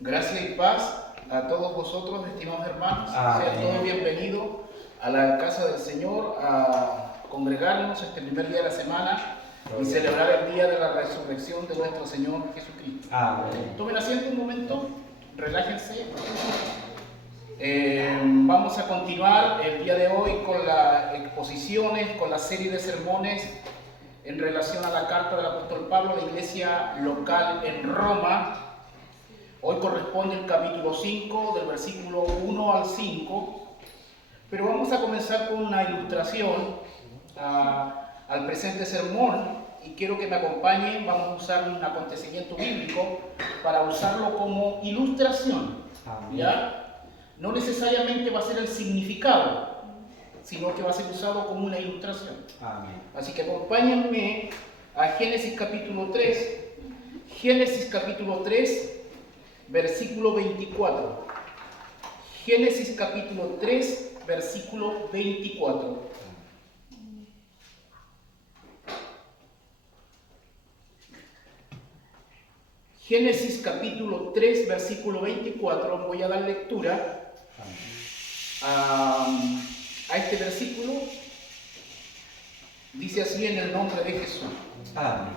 Gracias y paz a todos vosotros, estimados hermanos. Amén. Sean todos bienvenidos a la casa del Señor, a congregarnos este primer día de la semana y celebrar el día de la resurrección de nuestro Señor Jesucristo. Amén. Tomen asiento un momento, relájense. Vamos a continuar el día de hoy con las exposiciones, con la serie de sermones en relación a la carta del apóstol Pablo a la iglesia local en Roma. Hoy corresponde el capítulo 5, del versículo 1 al 5, pero vamos a comenzar con una ilustración al presente sermón y quiero que me acompañen. Vamos a usar un acontecimiento bíblico para usarlo como ilustración, ¿ya? No necesariamente va a ser el significado, sino que va a ser usado como una ilustración. Amén. Así que acompáñenme a Génesis capítulo 3. Génesis capítulo 3, versículo 24. Génesis capítulo 3, versículo 24. Génesis capítulo 3, versículo 24. Voy a dar lectura a este versículo. Dice así en el nombre de Jesús. Amén.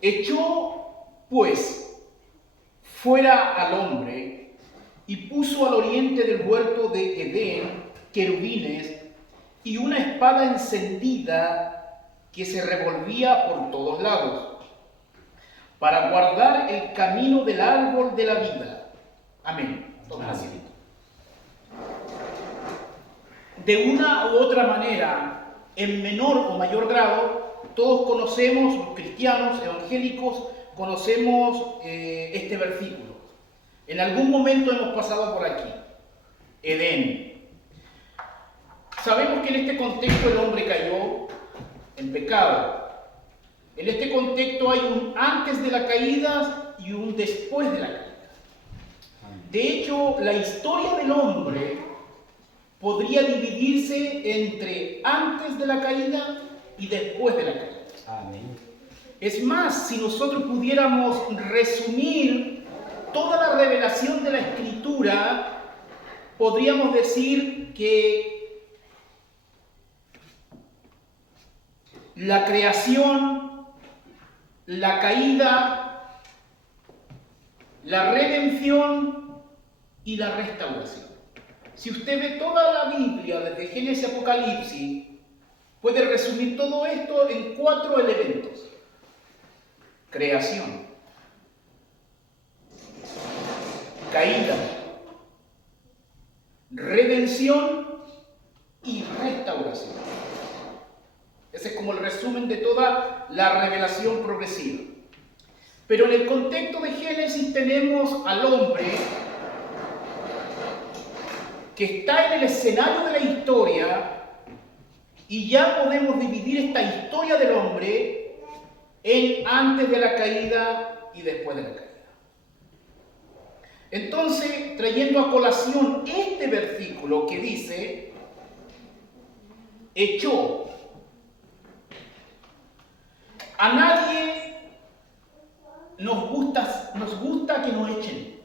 Echó pues fuera al hombre y puso al oriente del huerto de Edén querubines y una espada encendida que se revolvía por todos lados, para guardar el camino del árbol de la vida. Amén. Tomen asiento. De una u otra manera, en menor o mayor grado, todos conocemos, los cristianos evangélicos, conocemos este versículo. En algún momento hemos pasado por aquí. Edén. Sabemos que en este contexto el hombre cayó en pecado. En este contexto hay un antes de la caída y un después de la caída. De hecho, la historia del hombre podría dividirse entre antes de la caída y después de la caída. Amén. Es más, si nosotros pudiéramos resumir toda la revelación de la Escritura, podríamos decir que la creación, la caída, la redención y la restauración. Si usted ve toda la Biblia, desde Génesis a Apocalipsis, puede resumir todo esto en 4 elementos. Creación, caída, redención y restauración. Ese es como el resumen de toda la revelación progresiva. Pero en el contexto de Génesis tenemos al hombre que está en el escenario de la historia y ya podemos dividir esta historia del hombre en antes de la caída y después de la caída. Entonces, trayendo a colación este versículo que dice, echó. A nadie nos gusta que nos echen.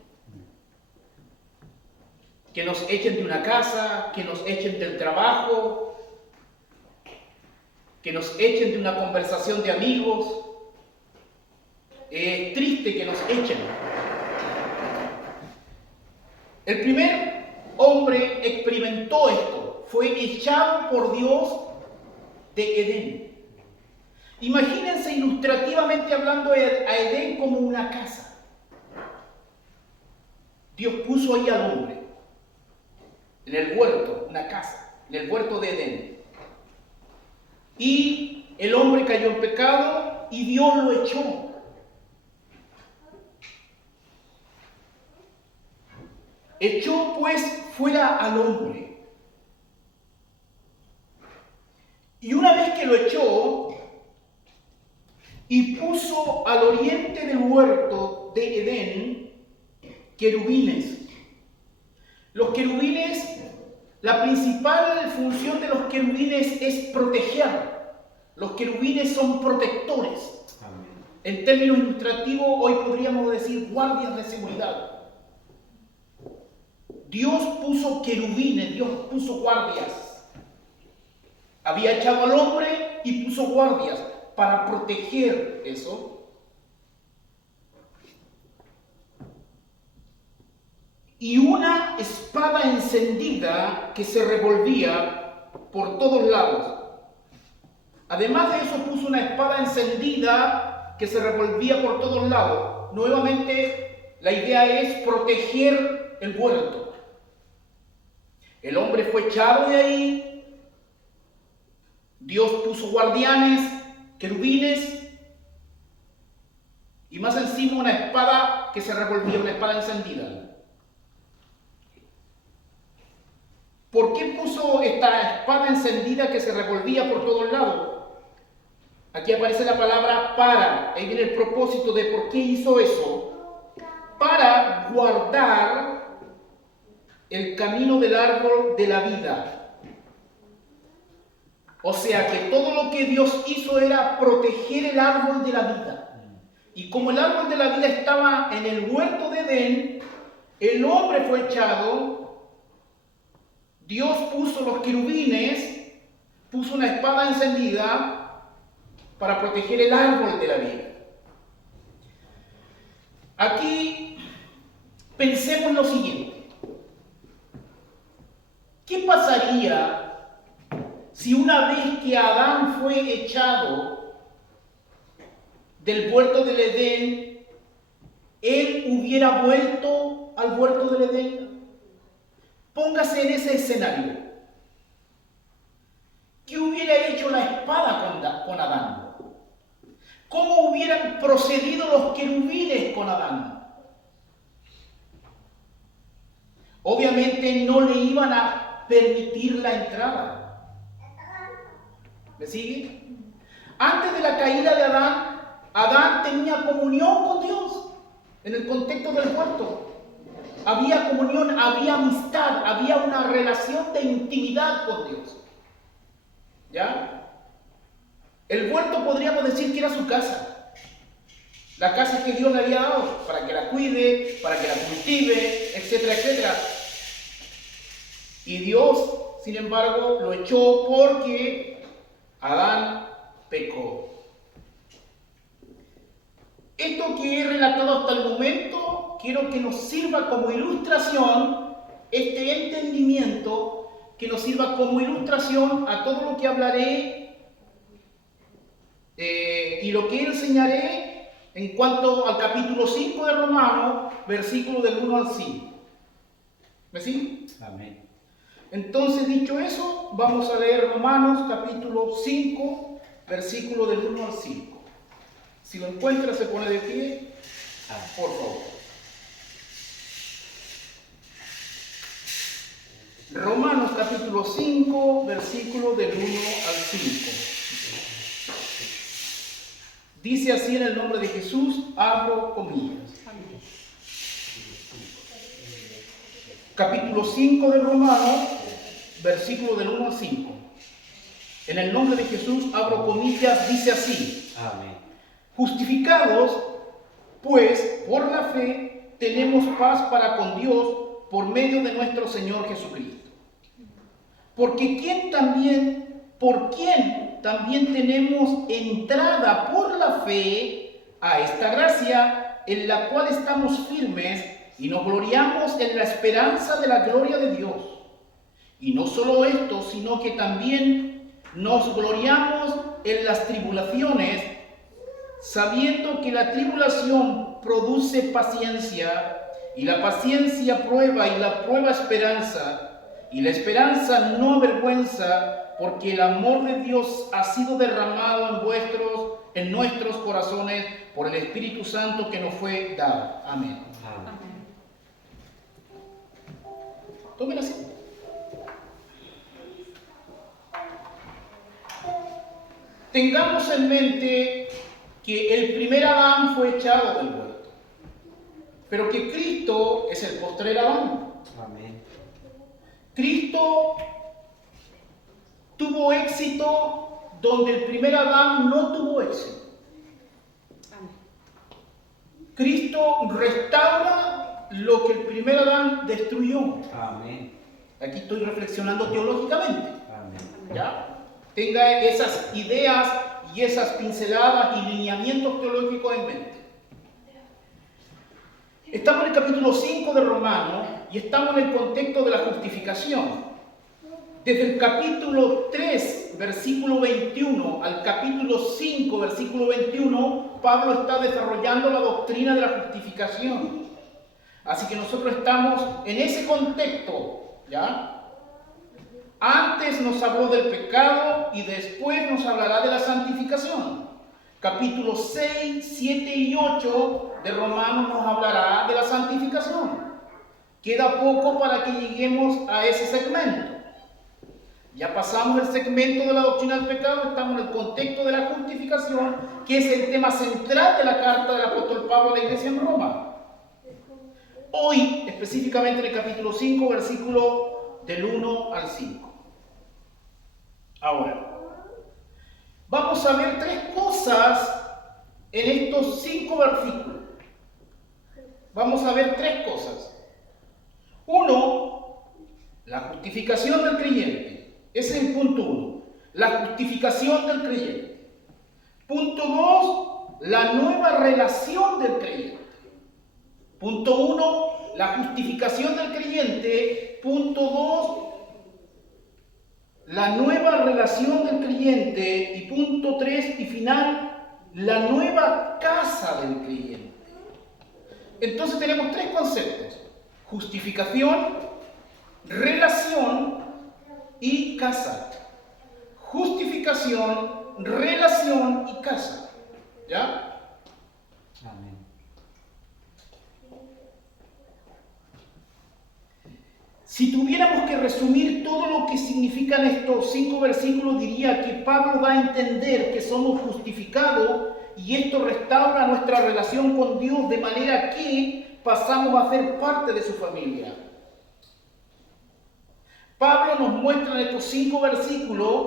Que nos echen de una casa, que nos echen del trabajo, que nos echen de una conversación de amigos. Es triste que nos echen. El primer hombre experimentó esto, fue echado por Dios de Edén. Imagínense ilustrativamente hablando a Edén como una casa. Dios puso ahí al hombre, en el huerto, una casa, en el huerto de Edén. Y el hombre cayó en pecado y Dios lo echó. Echó pues fuera al hombre. Y una vez que lo echó y puso al oriente del huerto de Edén querubines. Los querubines, la principal función de los querubines es proteger. Los querubines son protectores. Amén. En términos ilustrativos, hoy podríamos decir guardias de seguridad. Dios puso querubines, Dios puso guardias. Había echado al hombre y puso guardias para proteger eso. Y una espada encendida que se revolvía por todos lados. Además de eso, puso una espada encendida que se revolvía por todos lados. Nuevamente, la idea es proteger el huerto. El hombre fue echado de ahí. Dios puso guardianes, querubines, y más encima una espada que se revolvía, una espada encendida. ¿Por qué puso esta espada encendida que se revolvía por todos lados? Aquí aparece la palabra para. Ahí viene el propósito de por qué hizo eso. Para guardar el camino del árbol de la vida. O sea que todo lo que Dios hizo era proteger el árbol de la vida. Y como el árbol de la vida estaba en el huerto de Edén, el hombre fue echado. Dios puso los querubines, puso una espada encendida para proteger el árbol de la vida. Aquí pensemos lo siguiente. ¿Qué pasaría si una vez que Adán fue echado del huerto del Edén, él hubiera vuelto al huerto del Edén? Póngase en ese escenario. ¿Qué hubiera hecho la espada con Adán? ¿Cómo hubieran procedido los querubines con Adán? Obviamente no le iban a permitir la entrada. ¿Me sigue? Antes de la caída de Adán, Adán tenía comunión con Dios en el contexto del huerto. Había comunión, había amistad, había una relación de intimidad con Dios. ¿Ya? El huerto podríamos decir que era su casa. La casa que Dios le había dado para que la cuide, para que la cultive, etcétera, etcétera. Y Dios, sin embargo, lo echó porque Adán pecó. Esto que he relatado hasta el momento, quiero que nos sirva como ilustración, este entendimiento, que nos sirva como ilustración a todo lo que hablaré y lo que enseñaré en cuanto al capítulo 5 de Romanos, versículo del 1 al 5. ¿Me sigue? Amén. Entonces, dicho eso, vamos a leer Romanos capítulo 5, versículo del 1 al 5. Si lo encuentra, se pone de pie, por favor. Romanos capítulo 5, versículo del 1 al 5. Dice así en el nombre de Jesús, abro comillas. Capítulo 5 de Romanos, versículo del 1 al 5. En el nombre de Jesús, abro comillas, dice así. Amén. Justificados, pues, por la fe, tenemos paz para con Dios por medio de nuestro Señor Jesucristo. Porque por quien también tenemos entrada por la fe a esta gracia en la cual estamos firmes y nos gloriamos en la esperanza de la gloria de Dios. Y no solo esto, sino que también nos gloriamos en las tribulaciones, sabiendo que la tribulación produce paciencia, y la paciencia prueba, y la prueba esperanza, y la esperanza no avergüenza, porque el amor de Dios ha sido derramado en nuestros corazones por el Espíritu Santo que nos fue dado. Amén. Amén. Tomen así. Tengamos en mente que el primer Adán fue echado del huerto, pero que Cristo es el postrer Adán. Amén. Cristo tuvo éxito donde el primer Adán no tuvo éxito. Cristo restaura lo que el primer Adán destruyó. Amén. Aquí estoy reflexionando teológicamente. Amén. ¿Ya? Tenga esas ideas y esas pinceladas y lineamientos teológicos en mente. Estamos en el capítulo 5 de Romanos y estamos en el contexto de la justificación. Desde el capítulo 3, versículo 21, al capítulo 5, versículo 21, Pablo está desarrollando la doctrina de la justificación. Así que nosotros estamos en ese contexto, ¿ya? Antes nos habló del pecado y después nos hablará de la santificación. Capítulos 6, 7 y 8 de Romanos nos hablará de la santificación. Queda poco para que lleguemos a ese segmento. Ya pasamos el segmento de la doctrina del pecado, estamos en el contexto de la justificación, que es el tema central de la carta del apóstol Pablo a la iglesia en Roma. Hoy, específicamente en el capítulo 5, versículo del 1 al 5. Ahora, vamos a ver tres cosas en estos 5 versículos. Vamos a ver tres cosas. Uno, la justificación del creyente. Ese es el punto 1. La justificación del creyente. Punto 2, la nueva relación del creyente. Punto 1, la justificación del creyente. Punto 2, la nueva relación del creyente. Y punto 3 y final, la nueva casa del creyente. Entonces tenemos tres conceptos: justificación, relación y casa. Justificación, relación y casa. ¿Ya? Amén. Si tuviéramos que resumir todo lo que significan estos 5 versículos, diría que Pablo da a entender que somos justificados y esto restaura nuestra relación con Dios de manera que pasamos a ser parte de su familia. Pablo nos muestra en estos 5 versículos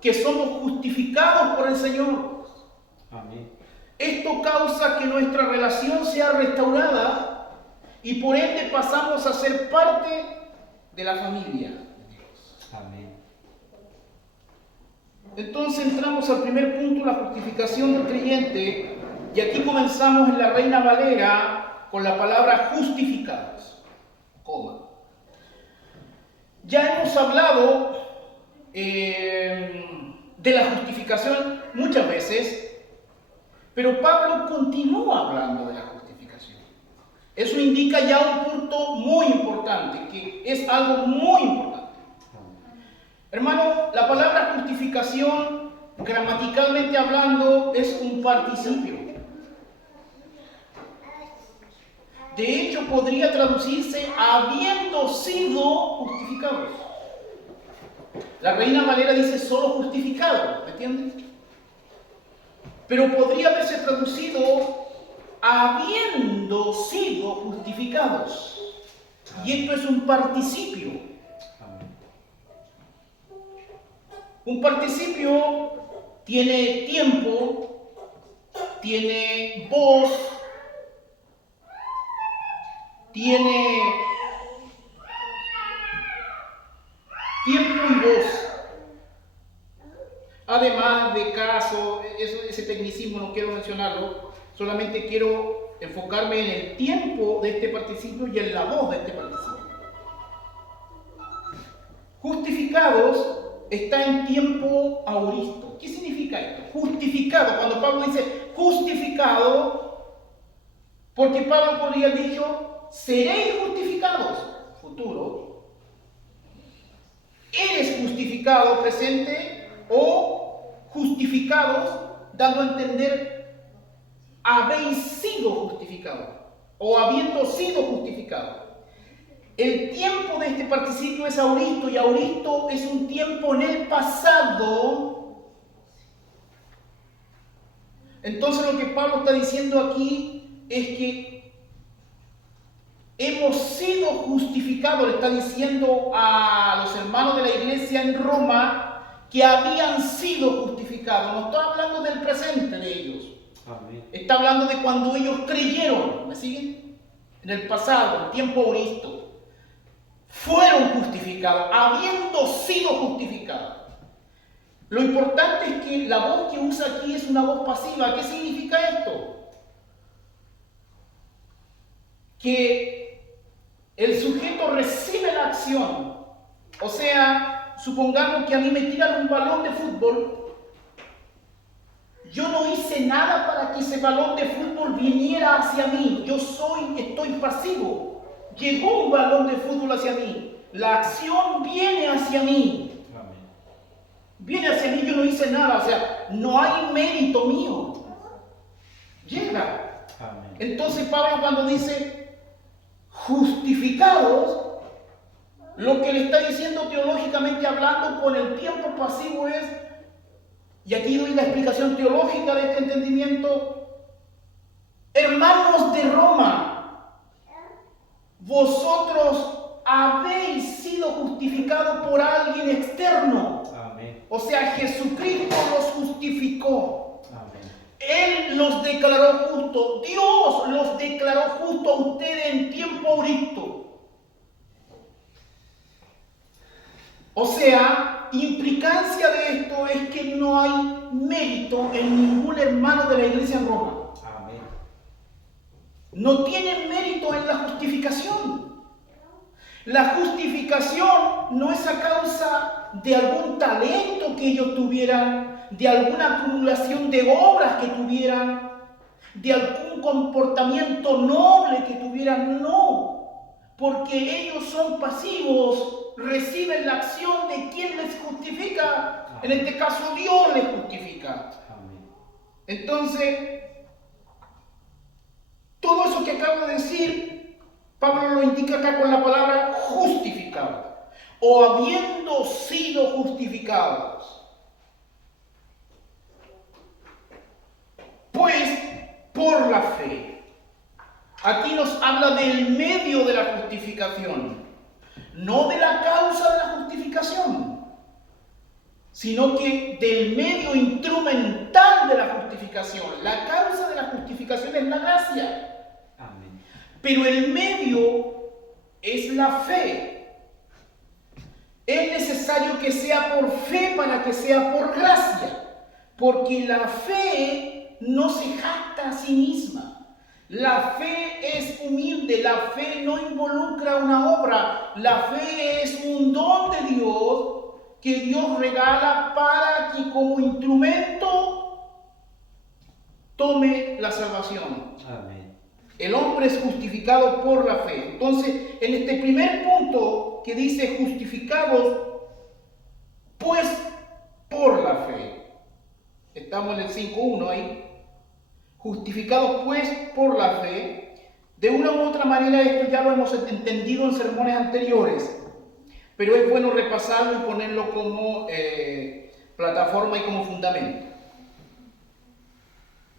que somos justificados por el Señor. Amén. Esto causa que nuestra relación sea restaurada y por ende pasamos a ser parte de la familia de Dios. Amén. Entonces entramos al primer punto, la justificación del creyente, y aquí comenzamos en la Reina Valera con la palabra justificados. Coma. Ya hemos hablado de la justificación muchas veces, pero Pablo continúa hablando de la justificación. Eso indica ya un punto muy importante, que es algo muy importante. Hermano, la palabra justificación, gramaticalmente hablando, es un participio. De hecho, podría traducirse habiendo sido justificados. La Reina Valera dice solo justificado, ¿me entiendes? Pero podría haberse traducido habiendo sido justificados. Y esto es un participio. Un participio tiene tiempo, tiene voz, tiene tiempo y voz. Además de caso, ese tecnicismo no quiero mencionarlo, solamente quiero enfocarme en el tiempo de este participio y en la voz de este participio. Justificados está en tiempo auristo. ¿Qué significa esto? Justificado. Cuando Pablo dice justificado, porque Pablo podría haber dicho seréis justificados, futuro. Eres justificado, presente, o justificados, dando a entender habéis sido justificados o habiendo sido justificados. El tiempo de este participio es auristo, y auristo es un tiempo en el pasado. Entonces lo que Pablo está diciendo aquí es que hemos sido justificados. Le está diciendo a los hermanos de la iglesia en Roma que habían sido justificados. No está hablando del presente de ellos. Amén. Está hablando de cuando ellos creyeron, ¿me siguen? En el pasado, en tiempo auristo, fueron justificados, habiendo sido justificados. Lo importante es que la voz que usa aquí es una voz pasiva. ¿Qué significa esto? Que el sujeto recibe la acción. O sea, supongamos que a mí me tiran un balón de fútbol. Yo no hice nada para que ese balón de fútbol viniera hacia mí. Estoy pasivo. Llegó un balón de fútbol hacia mí. La acción viene hacia mí. Viene hacia mí, yo no hice nada. O sea, no hay mérito mío. Llega. Amén. Entonces Pablo cuando dice justificados, lo que le está diciendo teológicamente hablando con el tiempo pasivo es, y aquí doy la explicación teológica de este entendimiento, hermanos de Roma, vosotros habéis sido justificados por alguien externo. Amén. O sea, Jesucristo los justificó. Amén. Él los declaró justos. Dios los declaró justos a ustedes en tiempo auristo. O sea, implicancia de esto es que no hay mérito en ningún hermano de la iglesia en Roma. Amén. No tienen mérito en la justificación. La justificación no es a causa de algún talento que ellos tuvieran, de alguna acumulación de obras que tuvieran, de algún comportamiento noble que tuvieran, no, porque ellos son pasivos, reciben la acción de quien les justifica, en este caso Dios les justifica. Amén. Entonces, todo eso que acabo de decir, Pablo lo indica acá con la palabra justificado, o habiendo sido justificados. Pues por la fe. Aquí nos habla del medio de la justificación, no de la causa de la justificación, sino que del medio instrumental de la justificación. La causa de la justificación es la gracia. Amén. Pero el medio es la fe. Es necesario que sea por fe para que sea por gracia. Porque la fe no se jacta a sí misma. La fe es humilde. La fe no involucra una obra. La fe es un don de Dios que Dios regala para que como instrumento tome la salvación. Amén. El hombre es justificado por la fe. Entonces, en este primer punto que dice justificados, pues por la fe. Estamos en el 5.1 ahí. Justificados pues por la fe. De una u otra manera esto ya lo hemos entendido en sermones anteriores. Pero es bueno repasarlo y ponerlo como plataforma y como fundamento.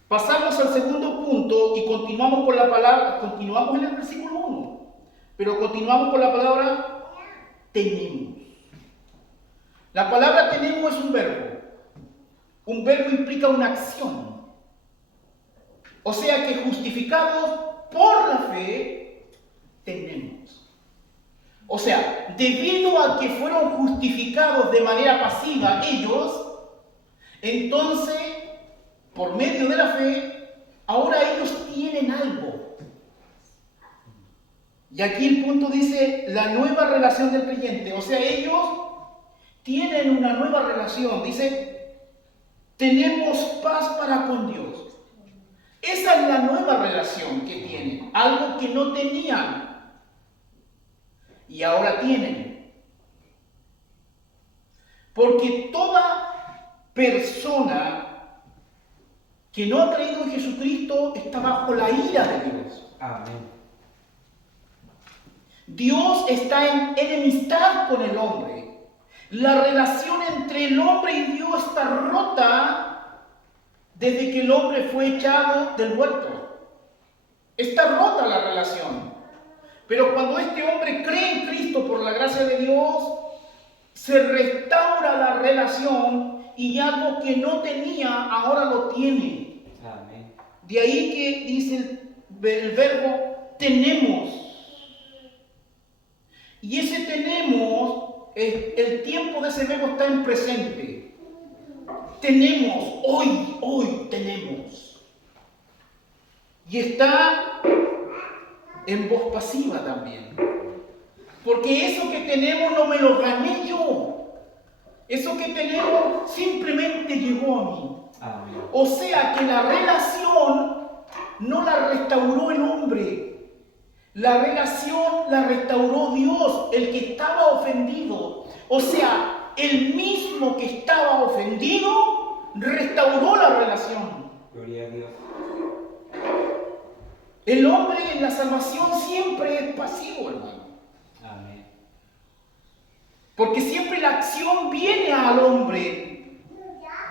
Pasamos al segundo punto y continuamos con la palabra, continuamos en el versículo 1, pero continuamos con la palabra tenemos. La palabra tenemos es un verbo. Un verbo implica una acción. O sea que justificados por la fe tenemos. O sea, debido a que fueron justificados de manera pasiva ellos, entonces por medio de la fe, ahora ellos tienen algo. Y aquí el punto dice la nueva relación del creyente. O sea, ellos tienen una nueva relación. Dice, tenemos paz para con Dios. Esa es la nueva relación que tienen. Algo que no tenían. Y ahora tienen. Porque toda persona que no ha creído en Jesucristo está bajo la ira de Dios. Amén. Dios está en enemistad con el hombre. La relación entre el hombre y Dios está rota desde que el hombre fue echado del huerto. Está rota la relación. Pero cuando este hombre cree en Cristo por la gracia de Dios, se restaura la relación y algo que no tenía, ahora lo tiene. Amén. De ahí que dice el verbo tenemos. Y ese tenemos, el tiempo de ese verbo está en presente. Tenemos, hoy tenemos. Y está en voz pasiva también. Porque eso que tenemos no me lo gané yo. Eso que tenemos simplemente llegó a mí. Amén. O sea que la relación no la restauró el hombre. La relación la restauró Dios, el que estaba ofendido. O sea, el mismo que estaba ofendido restauró la relación. Gloria a Dios. El hombre en la salvación siempre es pasivo, hermano. Amén. Porque siempre la acción viene al hombre.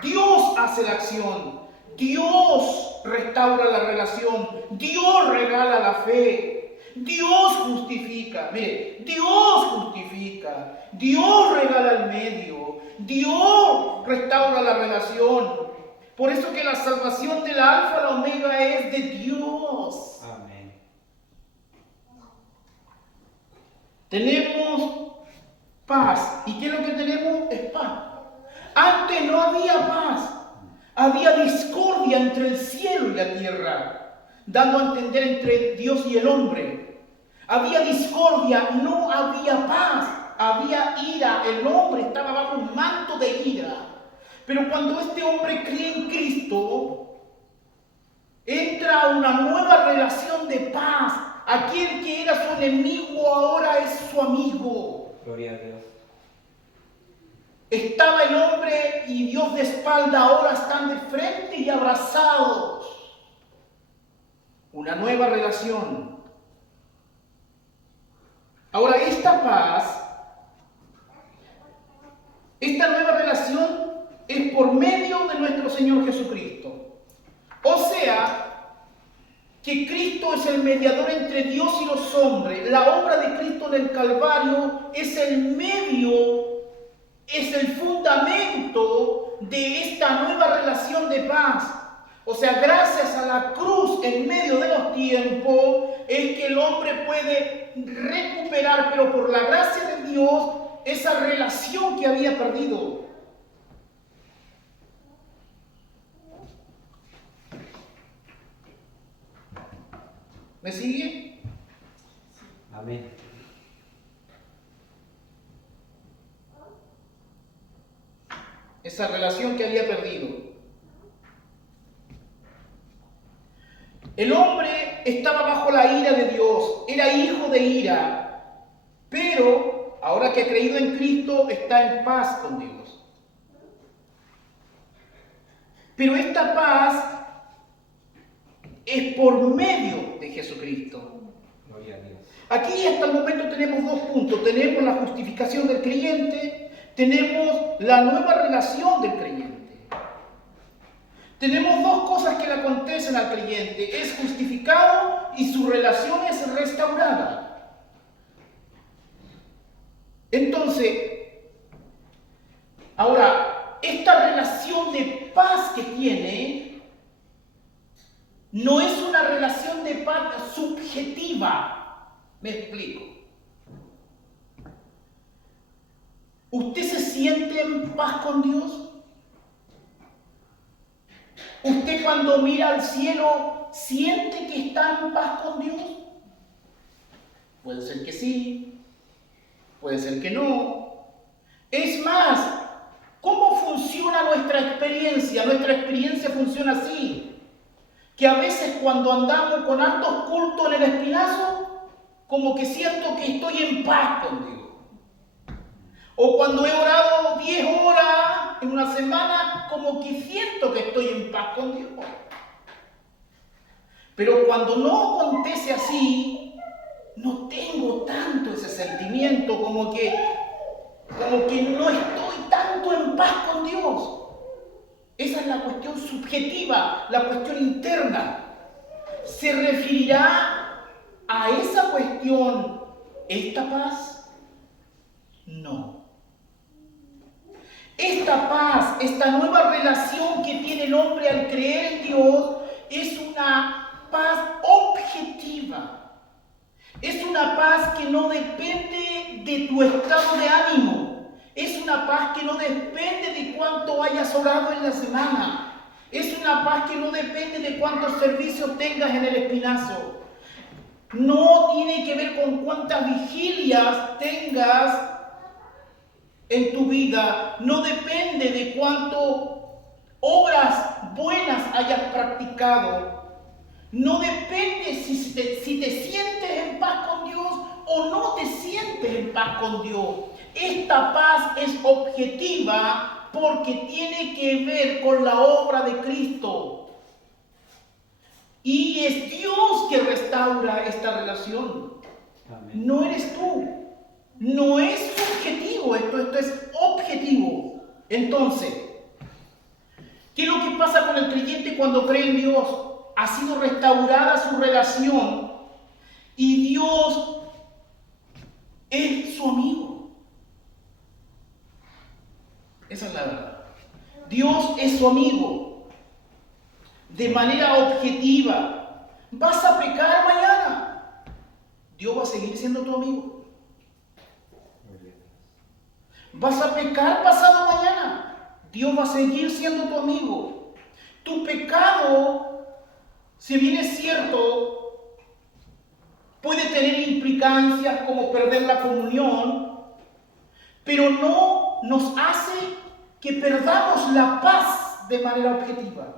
Dios hace la acción. Dios restaura la relación. Dios regala la fe. Dios justifica. Mire, Dios justifica. Dios regala el medio. Dios restaura la relación. Por eso que la salvación de la alfa a la omega es de Dios. Amén. Tenemos paz. ¿Y qué es lo que tenemos? Es paz. Antes no había paz. Había discordia entre el cielo y la tierra, dando a entender entre Dios y el hombre. Había discordia, no había paz. Había ira. El hombre estaba bajo un manto de ira. Pero cuando este hombre cree en Cristo, entra a una nueva relación de paz. Aquel que era su enemigo ahora es su amigo. Gloria a Dios. Estaba el hombre y Dios de espalda, ahora están de frente y abrazados. Una nueva relación. Ahora esta paz, esta nueva relación es por medio de nuestro Señor Jesucristo. O sea, que Cristo es el mediador entre Dios y los hombres. La obra de Cristo en el Calvario es el medio, es el fundamento de esta nueva relación de paz. O sea, gracias a la cruz en medio de los tiempos, es que el hombre puede recuperar, pero por la gracia de Dios, esa relación que había perdido. ¿Me sigue? Amén. Esa relación que había perdido. El hombre estaba bajo la ira de Dios, era hijo de ira, pero ahora que ha creído en Cristo está en paz con Dios. Pero esta paz es por medio de Jesucristo. Gloria a Dios. Aquí hasta el momento tenemos dos puntos. Tenemos la justificación del creyente, tenemos la nueva relación del creyente. Tenemos dos cosas que le acontecen al creyente. Es justificado y su relación es restaurada. Entonces, ahora, esta relación de paz que tiene no es una relación de paz subjetiva. Me explico. ¿Usted se siente en paz con Dios? ¿Usted cuando mira al cielo siente que está en paz con Dios? Puede ser que sí, puede ser que no. Es más, ¿cómo funciona nuestra experiencia? Nuestra experiencia funciona así, que a veces cuando andamos con hartos cultos en el espinazo, como que siento que estoy en paz con Dios. O cuando he orado 10 horas en una semana, como que siento que estoy en paz con Dios. Pero cuando no acontece así, no tengo tanto ese sentimiento, como que no estoy tanto en paz con Dios. Esa es la cuestión subjetiva, la cuestión interna. ¿Se referirá a esa cuestión esta paz? No. Esta paz, esta nueva relación que tiene el hombre al creer en Dios, es una paz objetiva. Es una paz que no depende de tu estado de ánimo. Es una paz que no depende de cuánto hayas orado en la semana. Es una paz que no depende de cuántos servicios tengas en el espinazo. No tiene que ver con cuántas vigilias tengas en tu vida. No depende de cuánto obras buenas hayas practicado. No depende si te sientes en paz con Dios o no te sientes en paz con Dios. Esta paz es objetiva porque tiene que ver con la obra de Cristo. Y es Dios que restaura esta relación. Amén. No eres tú. No es subjetivo, esto es objetivo. Entonces, ¿qué es lo que pasa con el creyente cuando cree en Dios? Ha sido restaurada su relación y Dios es su amigo. Esa es la verdad. Dios es su amigo. De manera objetiva. ¿Vas a pecar mañana? Dios va a seguir siendo tu amigo. ¿Vas a pecar pasado mañana? Dios va a seguir siendo tu amigo. Tu pecado, si bien es cierto, puede tener implicancias como perder la comunión, pero no nos hace que perdamos la paz de manera objetiva.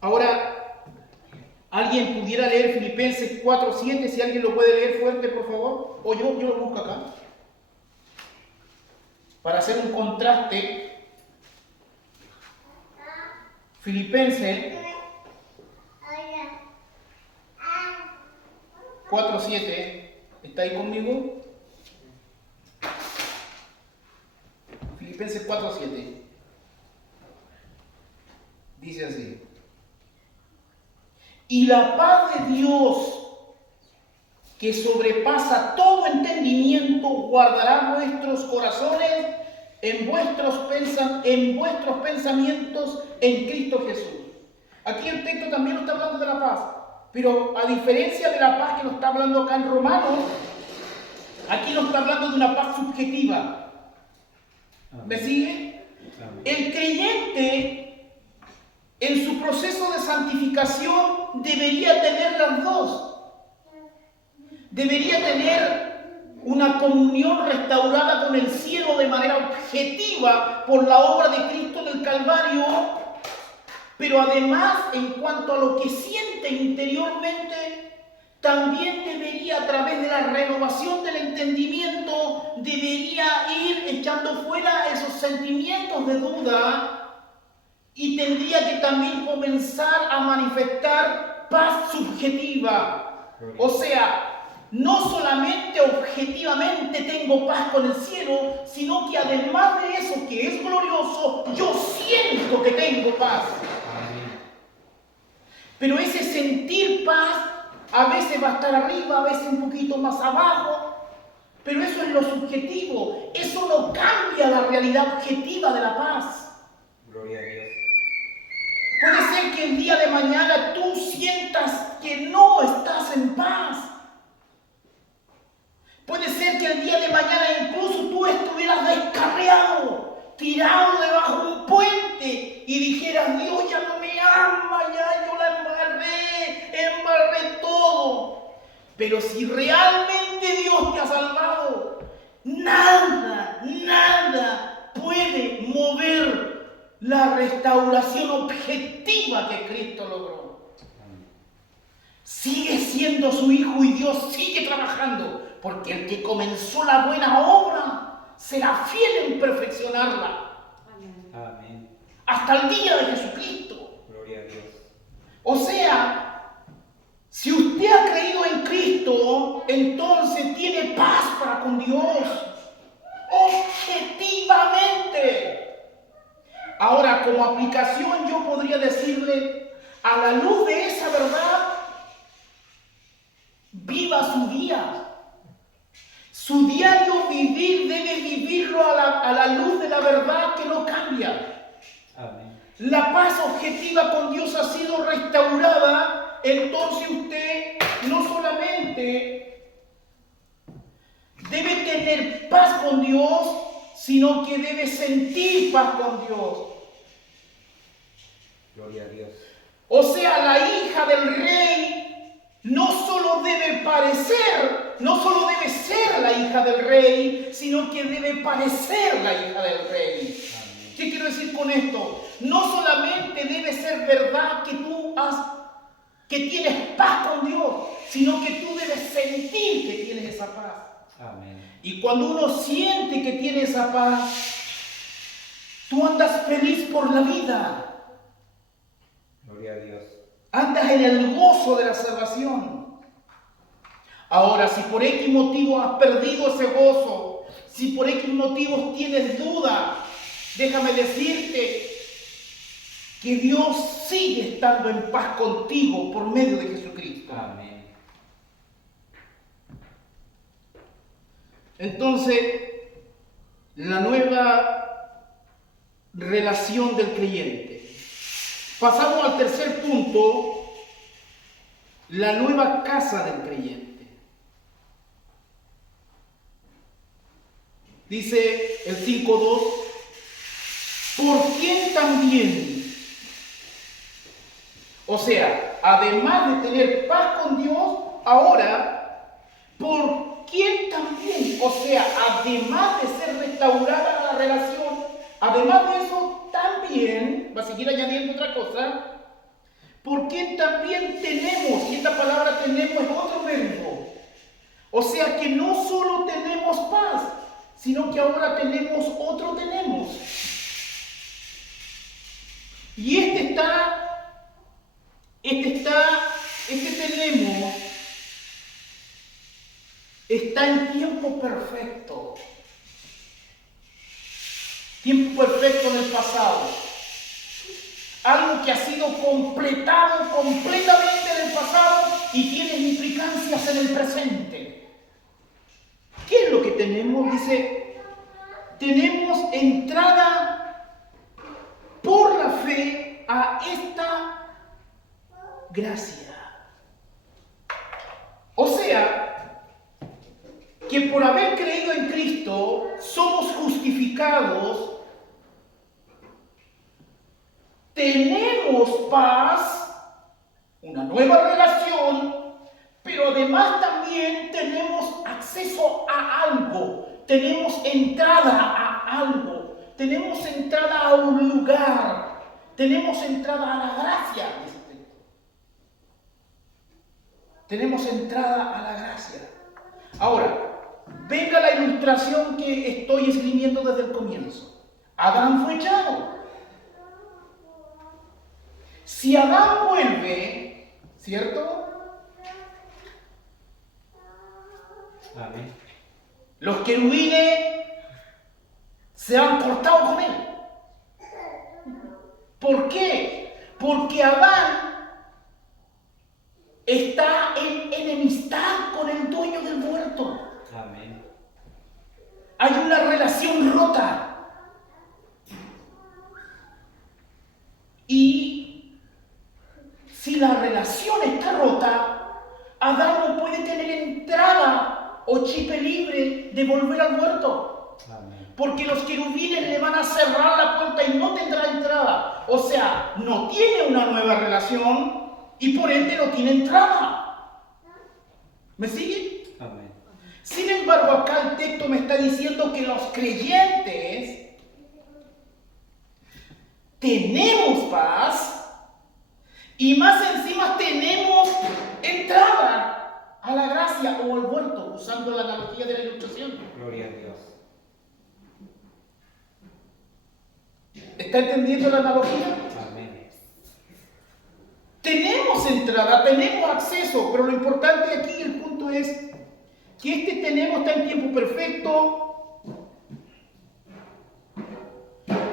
Ahora, ¿alguien pudiera leer Filipenses 4:7? Si alguien lo puede leer fuerte, por favor. O yo lo busco acá. Para hacer un contraste. Filipenses 4:7. ¿Está ahí conmigo? Filipenses 4:7. Dice así. Y la paz de Dios, que sobrepasa todo entendimiento, guardará vuestros corazones en vuestros pensamientos en Cristo Jesús. Aquí el texto también nos está hablando de la paz, pero a diferencia de la paz que nos está hablando acá en Romanos, aquí nos está hablando de una paz subjetiva. ¿Me sigue? El creyente, en su proceso de santificación, debería tener las dos. Debería tener una comunión restaurada con el cielo de manera objetiva por la obra de Cristo en el Calvario, pero además, en cuanto a lo que siente interiormente, también debería, a través de la renovación del entendimiento, debería ir echando fuera esos sentimientos de duda y tendría que también comenzar a manifestar paz subjetiva. O sea, no solamente objetivamente tengo paz con el cielo, sino que además de eso que es glorioso, yo siento que tengo paz. Amén. Pero ese sentir paz a veces va a estar arriba, a veces un poquito más abajo, pero eso es lo subjetivo. Eso no cambia la realidad objetiva de la paz. Gloria a Dios. Puede ser que el día de mañana tú sientas que no estás en paz. Puede ser que el día de mañana incluso tú estuvieras descarriado, tirado debajo de un puente y dijeras, Dios ya no me ama, ya yo la embarré todo. Pero si realmente Dios te ha salvado, nada puede mover la restauración objetiva que Cristo logró. Sigue siendo su hijo y Dios sigue trabajando, porque el que comenzó la buena obra será fiel en perfeccionarla. Amén. Hasta el día de Jesucristo. Gloria a Dios. O sea, si usted ha creído en Cristo, entonces tiene paz para con Dios. Objetivamente. Ahora, como aplicación, yo podría decirle, a la luz de esa verdad, viva su día. Su diario vivir debe vivirlo a la luz de la verdad que no cambia. Amén. la paz objetiva con Dios ha sido restaurada, entonces usted no solamente debe tener paz con Dios, sino que debe sentir paz con Dios. Gloria a Dios. O sea, la hija del rey no solo debe parecer, no solo debe ser la hija del rey, sino que debe parecer la hija del rey. Amén. ¿Qué quiero decir con esto? No solamente debe ser verdad que tienes paz con Dios, sino que tú debes sentir que tienes esa paz. Amén. Y cuando uno siente que tiene esa paz, tú andas feliz por la vida. Gloria a Dios. Andas en el gozo de la salvación. Ahora, si por X motivo has perdido ese gozo, si por X motivos tienes duda, déjame decirte que Dios sigue estando en paz contigo por medio de Jesucristo. Amén. Entonces, la nueva relación del creyente. Pasamos al tercer punto, la nueva casa del creyente. Dice el 5.2, ¿por quién también? O sea, además de tener paz con Dios, ahora, ¿por quién también? O sea, además de ser restaurada la relación, además de eso, también, va a seguir añadiendo otra cosa, ¿por quién también tenemos? Y esta palabra tenemos es otro verbo. O sea que no solo tenemos paz, sino que ahora tenemos otro tenemos. Y este tenemos está en tiempo perfecto. Tiempo perfecto en el pasado. Algo que ha sido completado completamente en el pasado y tiene implicancias en el presente. ¿Qué es lo que tenemos? Dice, tenemos entrada por la fe a esta gracia. O sea, que por haber creído en Cristo somos justificados, tenemos paz, una nueva relación, pero además también tenemos acceso a algo, tenemos entrada a algo, tenemos entrada a un lugar, tenemos entrada a la gracia. Tenemos entrada a la gracia. Ahora, venga la ilustración que estoy escribiendo desde el comienzo. Adán fue echado. Si Adán vuelve, ¿cierto? Amén. Los querubines se han cortado con él. ¿Por qué? Porque Adán está en enemistad con el dueño del huerto. Amén. Hay una relación rota. Y si la relación está rota, Adán no puede tener entrada o chipe libre de volver al huerto. Amén. Porque los querubines le van a cerrar la puerta y no tendrá entrada. O sea, no tiene una nueva relación y por ende no tiene entrada. ¿Me sigue? Amén. Sin embargo, acá el texto me está diciendo que los creyentes tenemos paz y más encima tenemos entrada a la gracia o al huerto, usando la analogía de la ilustración. Gloria a Dios. ¿Está entendiendo la analogía? Amén. Tenemos entrada, tenemos acceso, pero lo importante aquí, el punto es que este tenemos está en tiempo perfecto,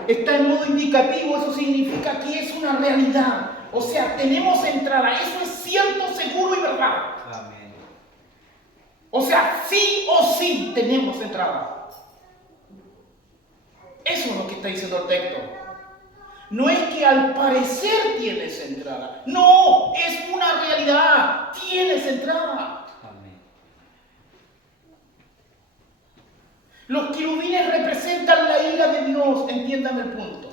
está en modo indicativo, eso significa que es una realidad. O sea, tenemos entrada, eso es cierto, seguro y verdad. Amén. O sea, sí o sí tenemos entrada. Eso es lo que está diciendo el texto. No es que al parecer tienes entrada. No, es una realidad. Tienes entrada. Amén. Los querubines representan la ira de Dios. Entiéndame el punto.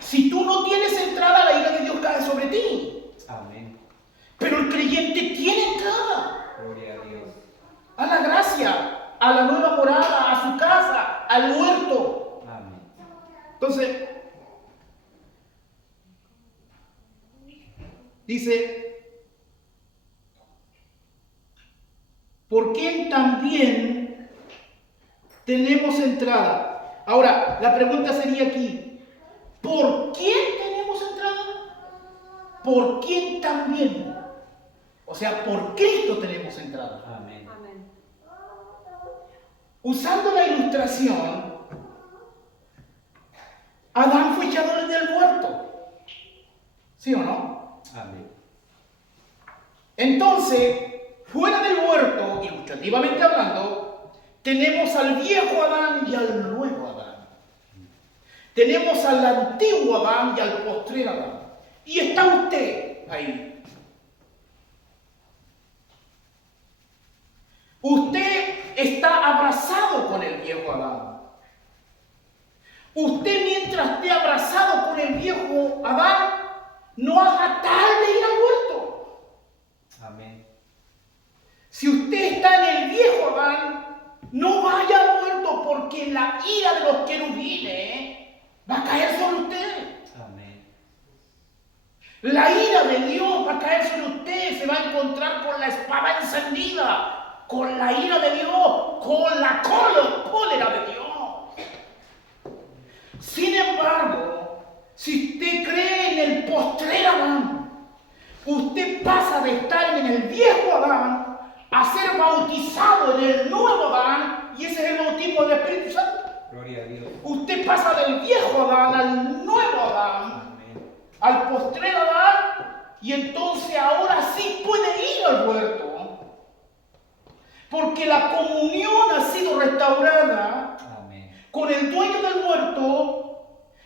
Si tú no tienes entrada, la ira de Dios cae sobre ti. Amén. Pero el creyente tiene entrada Gloria a Dios. a la gracia, a la nueva morada, a su casa, al huerto. Amén. Entonces, dice, ¿por quién también tenemos entrada? Ahora, la pregunta sería aquí, ¿por quién tenemos entrada? ¿Por quién también? O sea, por Cristo tenemos entrada. Amén. Amén. Usando la ilustración, Adán fue echado del huerto. ¿Sí o no? Amén. Entonces, fuera del huerto, ilustrativamente hablando, tenemos al viejo Adán y al nuevo Adán. Tenemos al antiguo Adán y al postrer Adán. Y está usted ahí. Usted está abrazado con el viejo Adán. Usted, mientras esté abrazado con el viejo Adán, no haga tal de ir al huerto. Amén. Si usted está en el viejo Adán, no vaya al huerto porque la ira de los querubines va a caer sobre usted. Amén. La ira de Dios va a caer sobre usted. Se va a encontrar con la espada encendida, con la ira de Dios, con la cólera de Dios. Sin embargo, si usted cree en el postrer Adán, usted pasa de estar en el viejo Adán a ser bautizado en el nuevo Adán, y ese es el bautismo del Espíritu Santo. Gloria a Dios. Usted pasa del viejo Adán al nuevo Adán, Amén. al postrer Adán, y entonces ahora sí puede ir al huerto, porque la comunión ha sido restaurada Amén. con el dueño del huerto,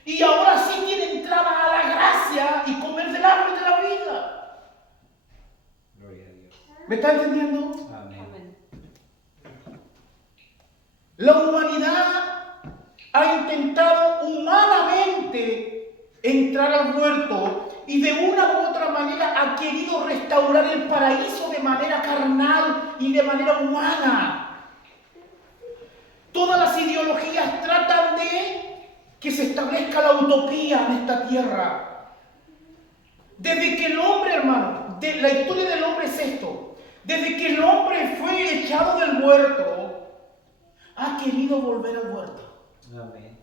y ahora sí tiene entrada a la gracia y comer del árbol de la vida. Gloria a Dios. ¿Me está entendiendo? Amén. Amén. La humanidad ha intentado humanamente entrar al huerto y de una u otra manera ha querido restaurar el paraíso de manera carnal y de manera humana. Todas las ideologías tratan de que se establezca la utopía en esta tierra. Desde que el hombre, hermano, la historia del hombre es esto. Desde que el hombre fue echado del huerto, ha querido volver al huerto. Amén.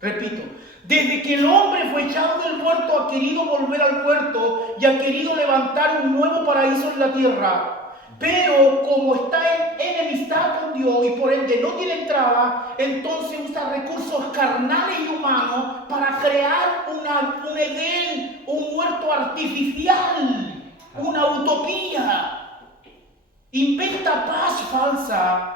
Repito, desde que el hombre fue echado del huerto, ha querido volver al huerto y ha querido levantar un nuevo paraíso en la tierra. Pero como está en enemistad con Dios y por ende no tiene entrada, entonces usa recursos carnales y humanos para crear un Edén, un huerto artificial, una utopía. Inventa paz falsa.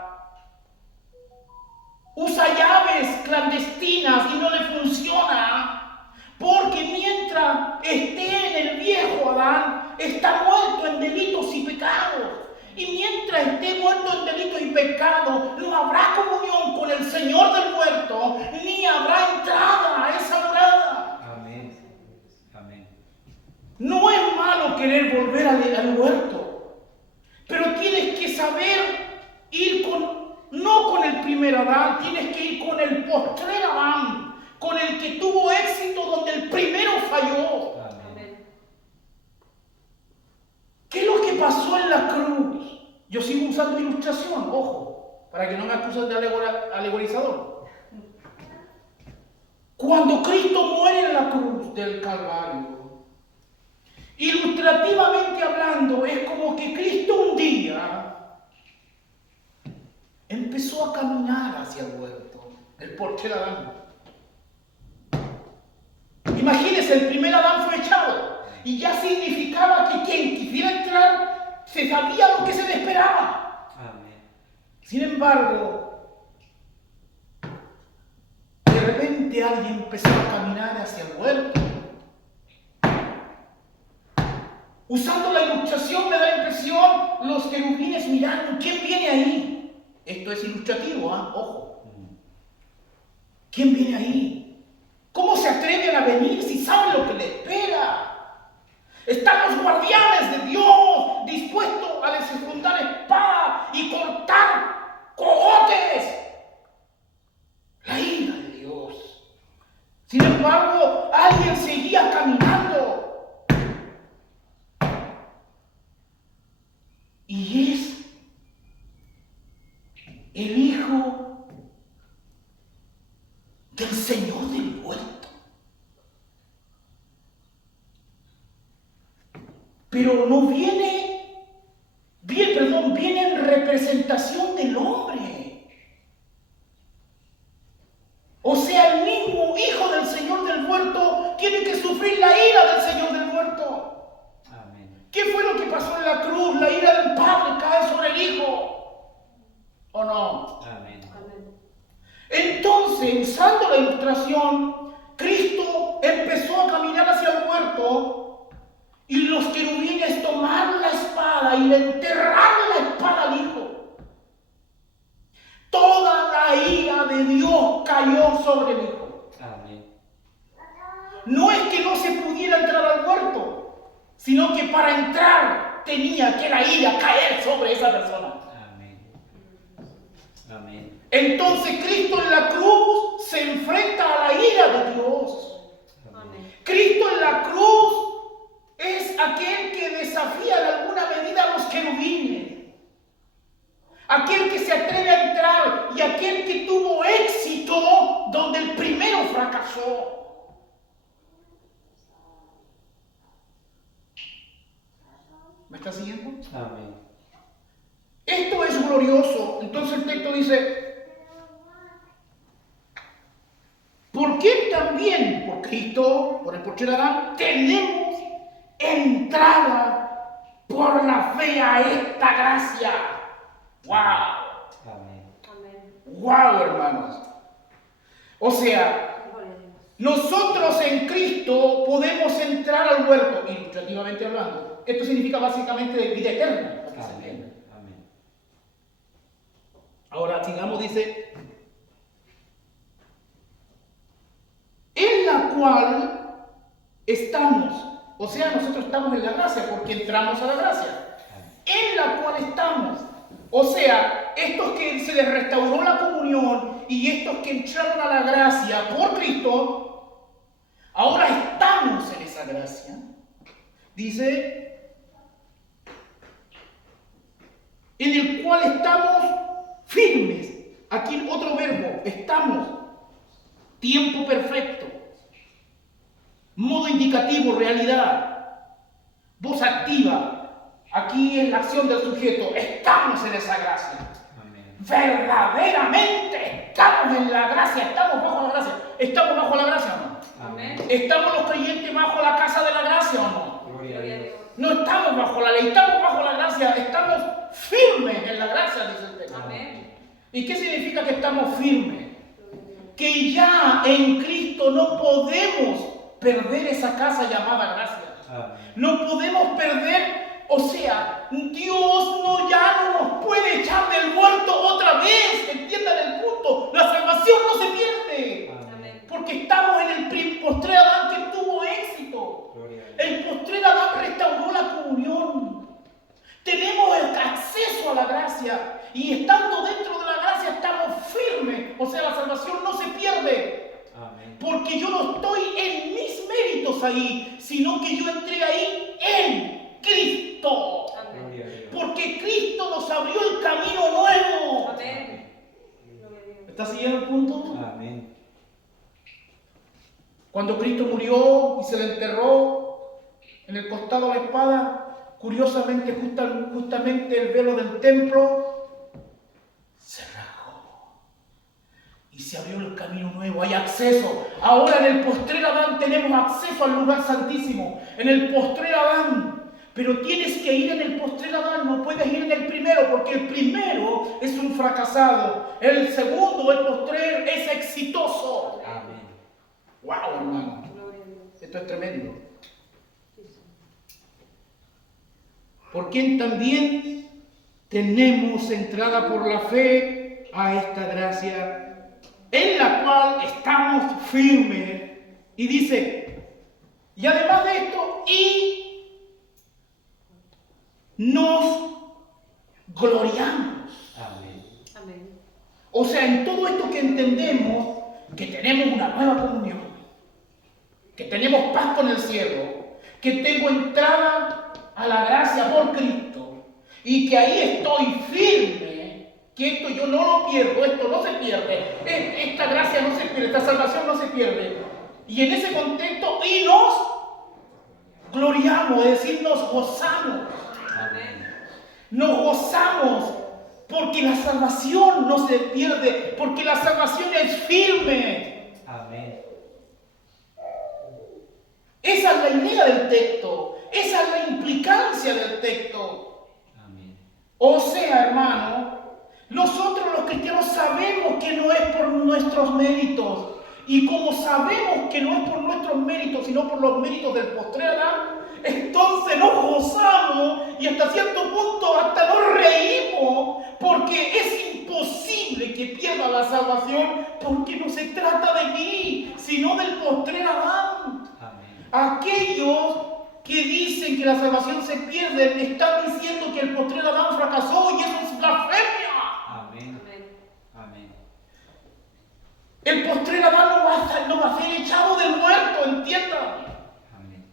Usa llaves clandestinas y no le funciona, porque mientras esté en el viejo Adán, está muerto en delitos y pecados. Y mientras esté muerto en delitos y pecados, no habrá comunión con el Señor del huerto, ni habrá entrada a esa morada. Amén. Amén. No es malo querer volver al huerto, pero tienes que saber ir no con el primer Adán, tienes que ir con el postrer Adán, con el que tuvo éxito donde el primero falló. Amén. ¿Qué es lo que pasó en la cruz? Yo sigo usando ilustración, ojo, para que no me acusen de alegorizador. Cuando Cristo muere en la cruz del Calvario, ilustrativamente hablando, es como que Cristo un día empezó a caminar hacia el huerto, el postrer Adán. Imagínense, el primer Adán fue echado y ya significaba que quien quisiera entrar se sabía lo que se le esperaba. Amén. Sin embargo, de repente repente alguien empezó a caminar hacia el huerto. Usando la ilustración me da la impresión los querubines mirando, ¿quién viene ahí? Esto es ilustrativo, ojo. ¿Quién viene ahí? ¿Cómo se atreven a venir si saben lo que les espera? Están los guardianes de Dios dispuestos a desenfundar espada y cortar cogotes. La ira de Dios. Sin embargo, alguien seguía caminando. Y es el Hijo del Señor del huerto. Pero no viene en representación del hombre. O sea, el mismo Hijo del Señor del huerto tiene que sufrir la ira del Señor del huerto. ¿Qué fue lo que pasó en la cruz? La ira del Padre cae sobre el Hijo. ¿O no? Amén. Entonces, usando la ilustración, Cristo empezó a caminar hacia el huerto y los querubines tomaron la espada y le enterraron la espada al Hijo. Toda la ira de Dios cayó sobre el Hijo. Amén. No es que no se pudiera entrar al huerto, sino que para entrar tenía que la ira caer sobre esa persona. Amén. Amén. Entonces Cristo en la cruz se enfrenta a la ira de Dios. Amén. Cristo en la cruz es aquel que desafía en alguna medida a los querubines. Aquel que se atreve a entrar y aquel que tuvo éxito donde el primero fracasó. ¿Me está siguiendo? Amén. Esto es glorioso. Entonces el texto dice, ¿por qué también, por Cristo, por el porquero Adán, tenemos entrada por la fe a esta gracia? ¡Wow! Amén. ¡Wow, hermanos! O sea, nosotros en Cristo podemos entrar al huerto, ilustrativamente hablando. Esto significa básicamente vida eterna. Para que se entienda. Amén. Ahora, sigamos, dice, en la cual estamos. O sea, nosotros estamos en la gracia porque entramos a la gracia. En la cual estamos. O sea, estos que se les restauró la comunión y estos que entraron a la gracia por Cristo, ahora estamos en esa gracia. Dice, en el cual estamos firmes. Aquí otro verbo, estamos. Tiempo perfecto. Modo indicativo, realidad. Voz activa. Aquí es la acción del sujeto. Estamos en esa gracia. Amén. Verdaderamente estamos en la gracia. Estamos bajo la gracia. ¿Estamos bajo la gracia o no? Amén. ¿Estamos los creyentes bajo la casa de la gracia o no? Gloria a Dios. No estamos bajo la ley, estamos bajo la gracia. Estamos firmes en la gracia, dice el texto. Amén. ¿Y qué significa que estamos firmes? Que ya en Cristo no podemos perder esa casa llamada gracia. Amén. No podemos perder, o sea, Dios ya no nos puede echar del huerto otra vez. Entiendan el punto. La salvación no se pierde. Amén. Porque estamos en el postrer Adán que tuvo éxito. Gloria a Dios. El postrer Adán restauró la comunión. Tenemos el acceso a la gracia. Y estando dentro de la gracia estamos firmes. O sea, la salvación no se pierde. Amén. Porque yo no estoy en mis méritos ahí, sino que yo entré ahí en Cristo. Gloria a Dios. Porque Cristo nos abrió el camino nuevo. Amén. ¿Está siguiendo el punto? Amén. Cuando Cristo murió y se le enterró en el costado la espada, curiosamente, justamente el velo del templo se rasgó y se abrió el camino nuevo. Hay acceso. Ahora en el postrer Adán tenemos acceso al lugar santísimo. En el postrer Adán. Pero tienes que ir en el postrer Adán, no puedes ir en el primero, porque el primero es un fracasado. El segundo, el postrer, es exitoso. Amén. ¡Wow, hermano! Gloria a Dios. Esto es tremendo. Sí, Señor. ¿Por quién también tenemos entrada por la fe a esta gracia, en la cual estamos firmes? Y dice, y además de esto, y nos gloriamos. Amén. Amén. O sea, en todo esto que entendemos, que tenemos una nueva comunión, que tenemos paz con el cielo, que tengo entrada a la gracia por Cristo, y que ahí estoy firme, que esto yo no lo pierdo, esto no se pierde, esta gracia no se pierde, esta salvación no se pierde. Y en ese contexto, y nos gloriamos, es decir, nos gozamos. Amén. Nos gozamos porque la salvación no se pierde, porque la salvación es firme. Amén. Esa es la idea del texto, esa es la implicancia del texto. Amén. O sea, hermano, nosotros los cristianos sabemos que no es por nuestros méritos. Y como sabemos que no es por nuestros méritos, sino por los méritos del postrer Adán, entonces nos gozamos y hasta cierto punto hasta nos reímos, porque es imposible que pierda la salvación, porque no se trata de mí, sino del postrer Adán. Amén. Aquellos que dicen que la salvación se pierde están diciendo que el postrer Adán fracasó, y eso es blasfemia. Amén. Amén. Amén. El postrer Adán no va a ser echado del muerto, entiendan. Amén.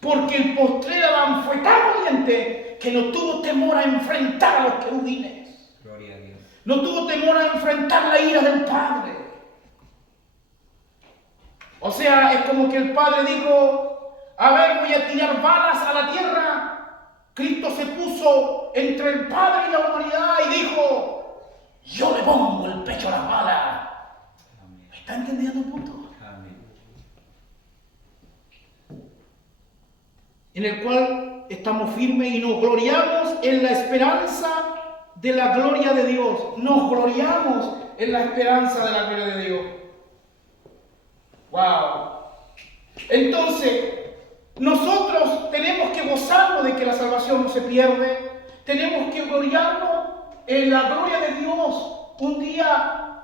Porque el postrer Adán fue tan valiente que no tuvo temor a enfrentar a los querubines. Gloria a Dios. No tuvo temor a enfrentar la ira del Padre. O sea, es como que el Padre dijo, a ver, voy a tirar balas a la tierra. Cristo se puso entre el Padre y la humanidad y dijo, yo le pongo el pecho a las balas. Amén. ¿Me está entendiendo el punto? Amén. En el cual estamos firmes y nos gloriamos en la esperanza de la gloria de Dios. Nos gloriamos en la esperanza de la gloria de Dios. ¡Wow! Entonces, nosotros tenemos que gozarnos de que la salvación no se pierde. Tenemos que gloriarnos en la gloria de Dios. Un día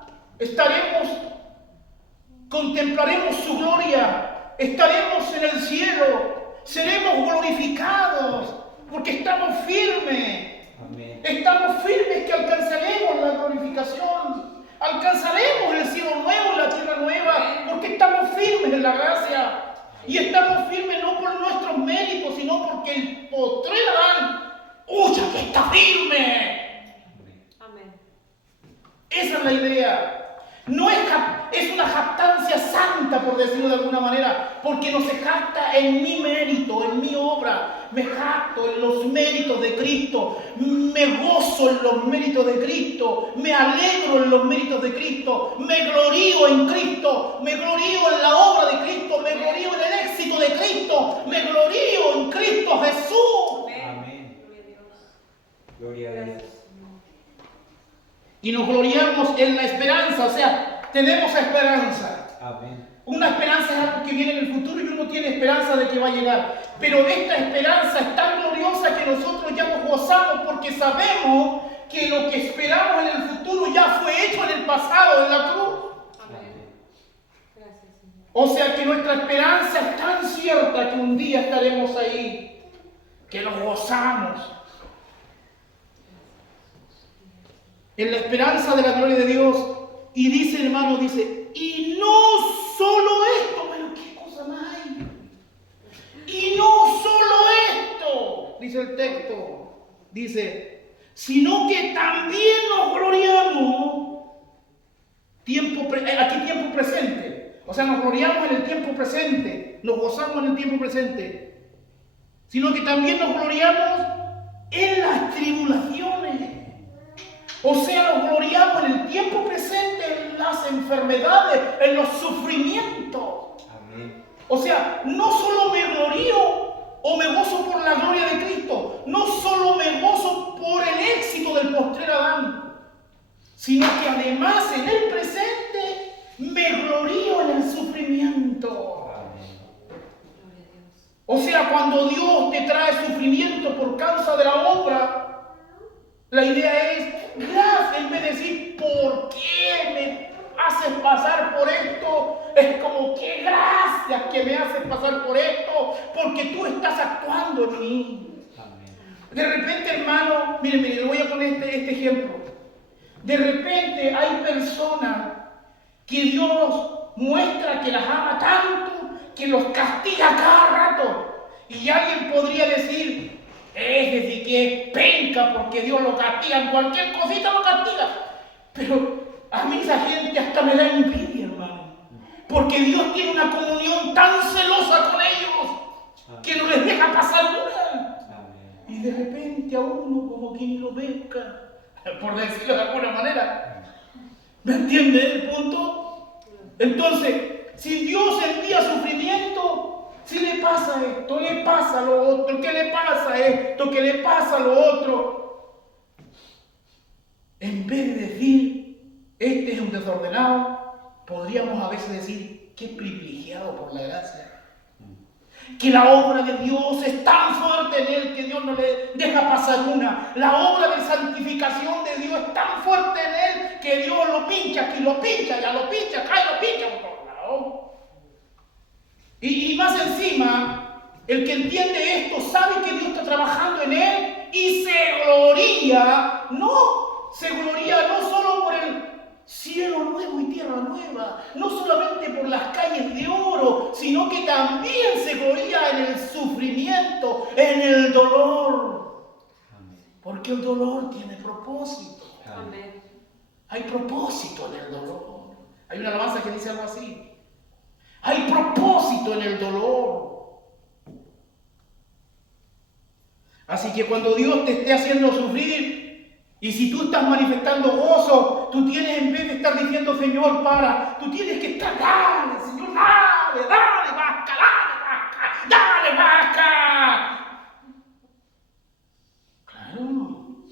contemplaremos su gloria, estaremos en el cielo. Seremos glorificados porque estamos firmes. Amén. Estamos firmes que alcanzaremos la glorificación. Alcanzaremos el cielo nuevo y la tierra nueva porque estamos firmes en la gracia. Y estamos firmes no por nuestros méritos, sino porque el postrer Adán, ¡huya que está firme! Amén. Amén. Esa es la idea. No es una jactancia santa, por decirlo de alguna manera, porque no se jacta en mi mérito, en mi obra. Me jacto en los méritos de Cristo. Me gozo en los méritos de Cristo. Me alegro en los méritos de Cristo. Me glorío en Cristo. Me glorío en la obra de Cristo. Me glorío en el éxito de Cristo. Me glorío en Cristo Jesús. Amén. Gloria a Dios. Gloria a Dios. Gracias, Señor. Y nos gloriamos en la esperanza, o sea, tenemos esperanza. Amén. Una esperanza es algo que viene en el futuro y uno tiene esperanza de que va a llegar. Pero esta esperanza es tan gloriosa que nosotros ya nos gozamos porque sabemos que lo que esperamos en el futuro ya fue hecho en el pasado, en la cruz. Amén. Gracias, Señor. O sea que nuestra esperanza es tan cierta que un día estaremos ahí, que nos gozamos en la esperanza de la gloria de Dios. Y dice, hermano, dice, y no solo esto, bueno, ¿qué cosa más hay? Y no solo esto, dice el texto, dice, sino que también nos gloriamos, aquí tiempo presente, o sea, nos gloriamos en el tiempo presente, nos gozamos en el tiempo presente, sino que también nos gloriamos en las tribulaciones. O sea, nos gloriamos en el tiempo presente en las enfermedades, en los sufrimientos. Amén. O sea, no solo me glorío o me gozo por la gloria de Cristo, no solo me gozo por el éxito del postrer Adán, sino que además en el presente Me glorío en el sufrimiento. Amén. Gloria a Dios. O sea, cuando Dios te trae sufrimiento por causa de la obra, la idea es, gracias, en vez de decir, ¿por qué me haces pasar por esto? Es como, qué gracias que me haces pasar por esto, porque tú estás actuando en mí. Amén. De repente, hermano, mire, le voy a poner este ejemplo. De repente hay personas que Dios muestra que las ama tanto, que los castiga cada rato. Y alguien podría decir, es decir, que es penca porque Dios lo castiga, en cualquier cosita lo castiga. Pero a mí esa gente hasta me da envidia, hermano. Porque Dios tiene una comunión tan celosa con ellos que no les deja pasar una. Amén. Y de repente a uno como que ni lo pesca, por decirlo de alguna manera. ¿Me entiende el punto? Entonces, si Dios envía sufrimiento, si le pasa esto, le pasa lo otro, ¿qué le pasa esto, qué le pasa lo otro? En vez de decir, este es un desordenado, podríamos a veces decir, qué privilegiado por la gracia. Que la obra de Dios es tan fuerte en él que Dios no le deja pasar una. La obra de santificación de Dios es tan fuerte en él que Dios lo pincha, aquí lo pincha, ya lo pincha, acá lo pincha por todos lados. Y más encima, el que entiende esto sabe que Dios está trabajando en él y se gloría no solo por el cielo nuevo y tierra nueva, no solamente por las calles de oro, sino que también se gloría en el sufrimiento, en el dolor. Amén. Porque el dolor tiene propósito. Amén. Hay propósito en el dolor. Hay una alabanza que dice algo así. Hay propósito en el dolor. Así que cuando Dios te esté haciendo sufrir, y si tú estás manifestando gozo, tú tienes, en vez de estar diciendo, Señor, para, tú tienes que estar, dale, Señor, dale, vasca, dale, vasca. Claro.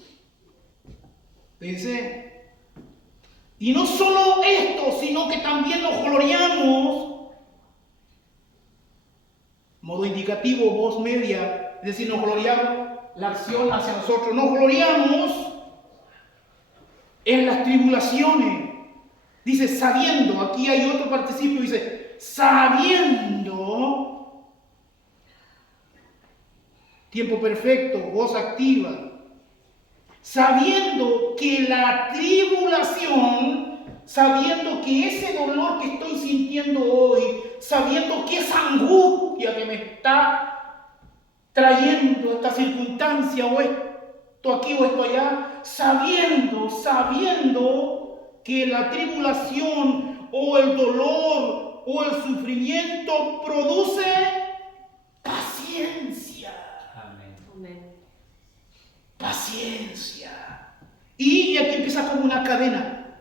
Dice, y no solo esto, sino que también nos gloriamos, modo indicativo, voz media, es decir, nos gloriamos, la acción hacia nosotros, nos gloriamos en las tribulaciones. Dice, sabiendo, aquí hay otro participio, dice, sabiendo, tiempo perfecto, voz activa, sabiendo que la tribulación, sabiendo que ese dolor que estoy sintiendo hoy, sabiendo que esa angustia que me está trayendo esta circunstancia o esto aquí o esto allá, sabiendo que la tribulación o el dolor o el sufrimiento produce paciencia. Amén. Amén. Paciencia. Y aquí empieza como una cadena.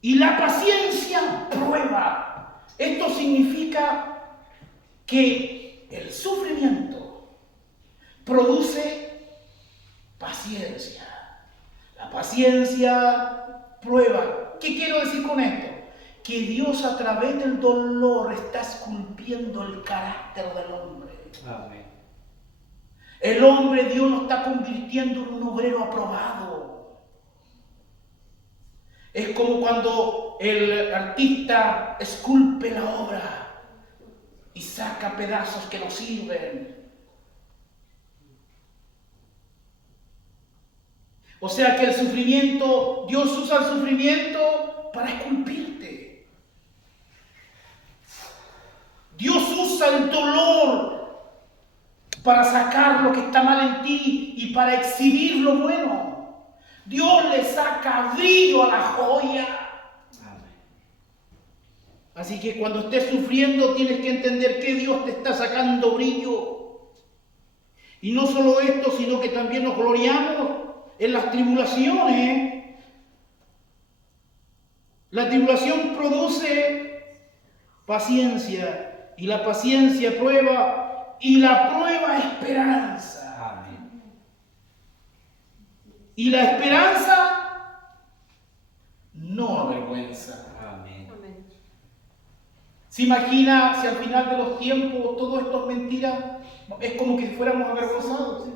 Y la paciencia prueba. Esto significa que el sufrimiento produce paciencia. La paciencia prueba. ¿Qué quiero decir con esto? Que Dios a través del dolor está esculpiendo el carácter del hombre. Amén. El hombre Dios lo está convirtiendo en un obrero aprobado. Es como cuando el artista esculpe la obra y saca pedazos que no sirven. O sea que el sufrimiento, Dios usa el sufrimiento para esculpirte. Dios usa el dolor para sacar lo que está mal en ti y para exhibir lo bueno. Dios le saca brillo a la joya. Amén. Así que cuando estés sufriendo tienes que entender que Dios te está sacando brillo. Y no solo esto, sino que también nos gloriamos en las tribulaciones. La tribulación produce paciencia y la paciencia prueba y la prueba esperanza. Amén. Y la esperanza no avergüenza. Amén. ¿Se imagina si al final de los tiempos todo esto es mentira? Es como que fuéramos avergonzados.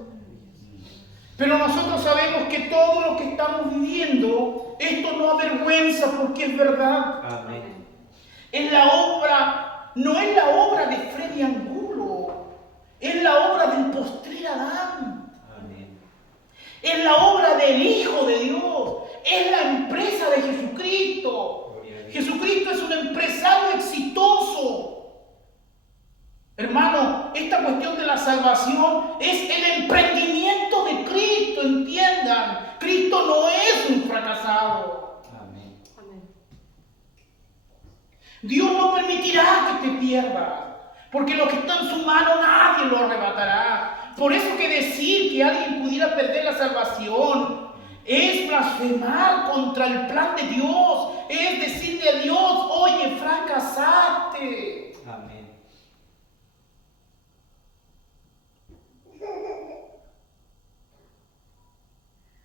Pero nosotros sabemos que todo lo que estamos viviendo, esto no avergüenza porque es verdad. Amén. Es la obra, no es la obra de Freddy Angulo, es la obra del postrer Adán. Amén. Es la obra del Hijo de Dios, es la empresa de Jesucristo. Gloria a Dios. Jesucristo es un empresario exitoso. Hermano, esta cuestión de la salvación es el emprendimiento de Cristo, entiendan. Cristo no es un fracasado. Amén. Amén. Dios no permitirá que te pierdas, porque lo que está en su mano nadie lo arrebatará. Por eso que decir que alguien pudiera perder la salvación es blasfemar contra el plan de Dios, es decirle a Dios, oye, fracasaste. Amén.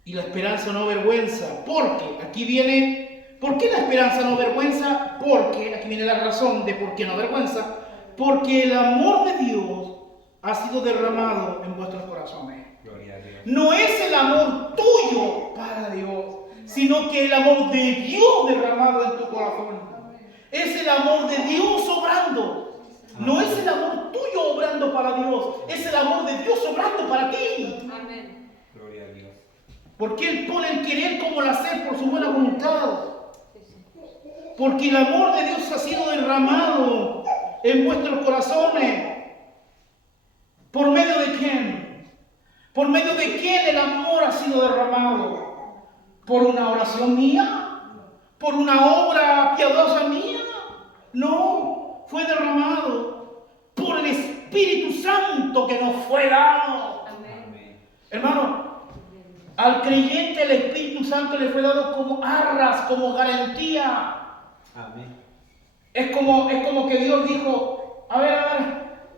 Y la esperanza no avergüenza, porque aquí viene, ¿por qué la esperanza no avergüenza? Porque, aquí viene la razón de por qué no avergüenza, porque el amor de Dios ha sido derramado en vuestros corazones. Gloria a Dios. No es el amor tuyo para Dios, sino que el amor de Dios derramado en tu corazón. Es el amor de Dios obrando. No es el amor tuyo obrando para Dios, es el amor de Dios obrando para ti. Amén. Gloria a Dios. Porque Él pone el querer como el hacer por su buena voluntad. Sí, sí. Porque el amor de Dios ha sido derramado en vuestros corazones. ¿Por medio de quién? ¿Por medio de quién el amor ha sido derramado? ¿Por una oración mía? ¿Por una obra piadosa mía? No, fue derramado por el Espíritu Santo que nos fue dado. Amén. Amén. Hermano, al creyente el Espíritu Santo le fue dado como arras, como garantía. Amén. Es como que Dios dijo, a ver,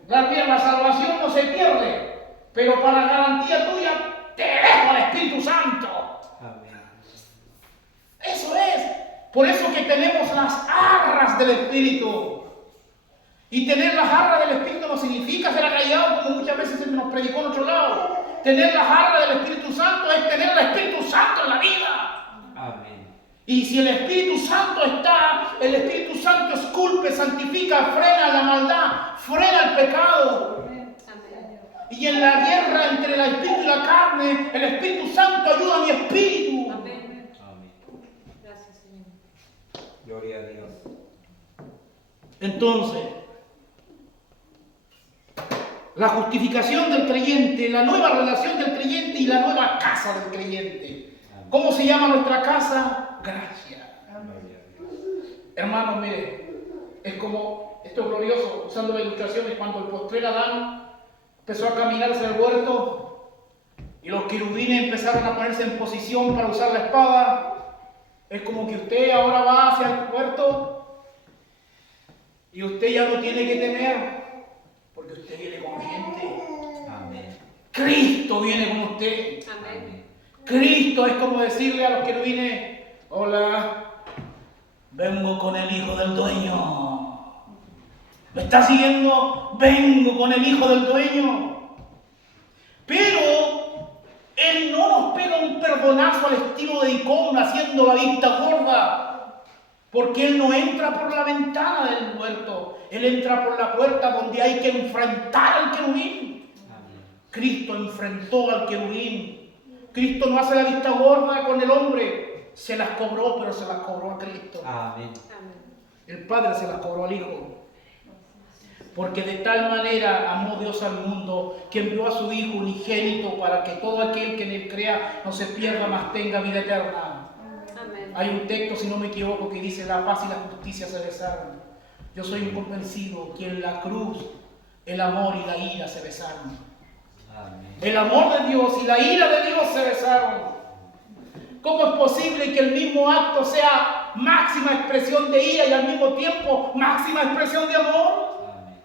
Gabriel, la salvación no se pierde, pero para garantía tuya te dejo al Espíritu Santo. Amén. Eso es. Por eso que tenemos las arras del Espíritu. Y tener las arras del Espíritu no significa ser acallado, como muchas veces se nos predicó en otro lado. Tener las arras del Espíritu Santo es tener al Espíritu Santo en la vida. Amén. Y si el Espíritu Santo está, el Espíritu Santo esculpe, santifica, frena la maldad, frena el pecado. Amén. Y en la guerra entre el Espíritu y la carne, el Espíritu Santo ayuda a mi espíritu. Amén. Amén. Gracias, Señor. Gloria a Dios. Entonces, la justificación del creyente, la nueva relación del creyente y la nueva casa del creyente. ¿Cómo se llama nuestra casa? Gracia. Gloria a Dios. Hermanos, mire, es como, esto es glorioso, usando la ilustración, es cuando el postrer Adán empezó a caminar hacia el huerto y los querubines empezaron a ponerse en posición para usar la espada. Es como que usted ahora va hacia el huerto y usted ya no tiene que temer, porque usted viene con gente. Amén. Cristo viene con usted. Amén. Cristo es como decirle a los querubines, hola, vengo con el hijo del dueño. ¿Me está siguiendo? Vengo con el hijo del dueño. Pero Él no nos pega un perdonazo al estilo de Icón haciendo la vista gorda. Porque Él no entra por la ventana del huerto. Él entra por la puerta donde hay que enfrentar al querubín. Amén. Cristo enfrentó al querubín. Cristo no hace la vista gorda con el hombre. Se las cobró, pero se las cobró a Cristo. Amén. Amén. El Padre se las cobró al Hijo. Porque de tal manera amó Dios al mundo que envió a su Hijo unigénito para que todo aquel que en Él crea no se pierda, mas tenga vida eterna. Amén. Hay un texto, si no me equivoco, que dice: la paz y la justicia se besaron. Yo soy convencido que en la cruz el amor y la ira se besaron. Amén. El amor de Dios y la ira de Dios se besaron. ¿Cómo es posible que el mismo acto sea máxima expresión de ira y al mismo tiempo máxima expresión de amor? Amén.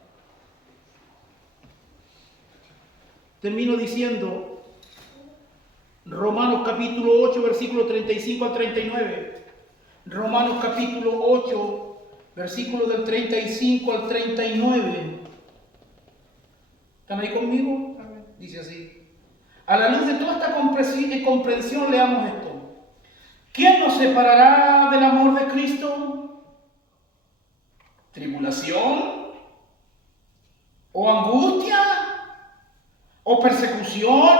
Termino diciendo Romanos capítulo 8, versículo 35 al 39. Romanos capítulo 8, versículos del 35 al 39. ¿Están ahí conmigo? Dice así. A la luz de toda esta comprensión, leamos esto. ¿Quién nos separará del amor de Cristo? ¿Tribulación? ¿O angustia? ¿O persecución?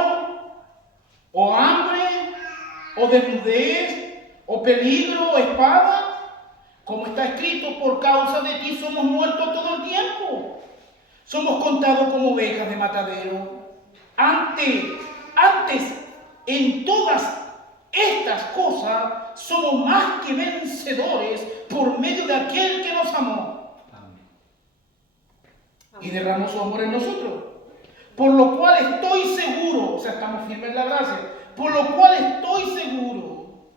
¿O hambre? ¿O desnudez? ¿O peligro? ¿O espada? Como está escrito, por causa de ti somos muertos todo el tiempo. Somos contados como ovejas de matadero. Antes, en todas estas cosas, somos más que vencedores por medio de aquel que nos amó y derramó su amor en nosotros. Por lo cual estoy seguro, o sea, estamos firmes en la gracia, por lo cual estoy seguro.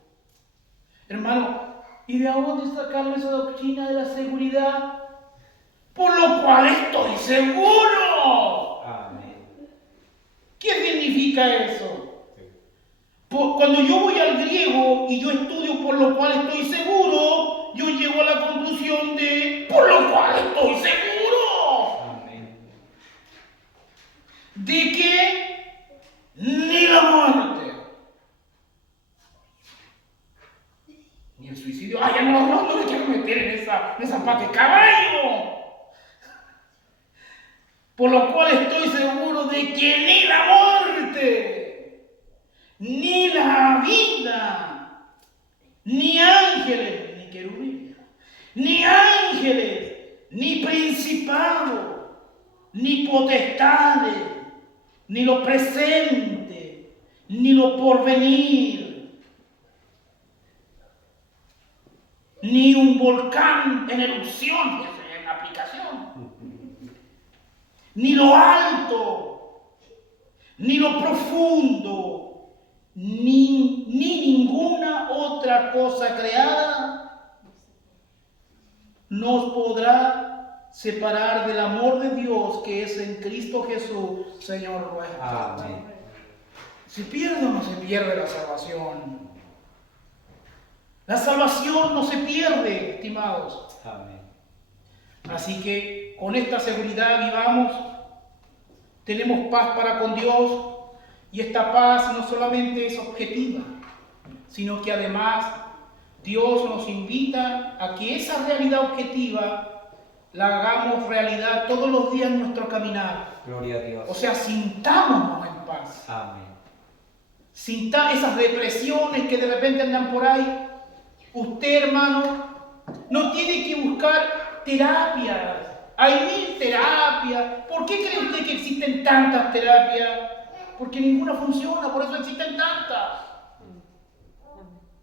Hermano, ¿y de dónde sacamos esa doctrina de la seguridad? Por lo cual estoy seguro. Amén. ¿Qué significa eso? Cuando yo voy al griego y yo estudio por lo cual estoy seguro, yo llego a la conclusión de por lo cual estoy seguro. Amén. De que ni la muerte, ni el suicidio, ay, no me quiero meter en esa pata de caballo. Por lo cual estoy seguro de que ni la muerte, ni la vida, ni ángeles, ni querubines, ni ángeles, ni principados, ni potestades, ni lo presente, ni lo porvenir, ni un volcán en erupción, esa es la aplicación, ni lo alto, ni lo profundo, ni ninguna otra cosa creada nos podrá separar del amor de Dios que es en Cristo Jesús, Señor nuestro. Amén. ¿Se pierde o no se pierde la salvación? La salvación no se pierde, estimados. Amén. Así que con esta seguridad vivamos, tenemos paz para con Dios, y esta paz no solamente es objetiva, sino que además Dios nos invita a que esa realidad objetiva la hagamos realidad todos los días en nuestro caminar. Gloria a Dios. O sea, sintámonos en paz. Amén. Sinta esas depresiones que de repente andan por ahí. Usted, hermano, no tiene que buscar terapias. Hay 1000 terapias. ¿Por qué cree usted que existen tantas terapias? Porque ninguna funciona, por eso existen tantas.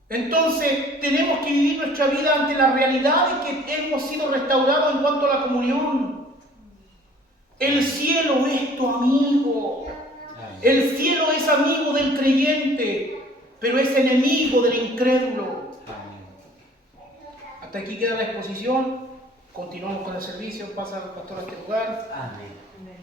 Entonces, tenemos que vivir nuestra vida ante la realidad de que hemos sido restaurados en cuanto a la comunión. El cielo es tu amigo. El cielo es amigo del creyente, pero es enemigo del incrédulo. Hasta aquí queda la exposición. Continuamos con el servicio. Pasa el pastor a este lugar. Amén.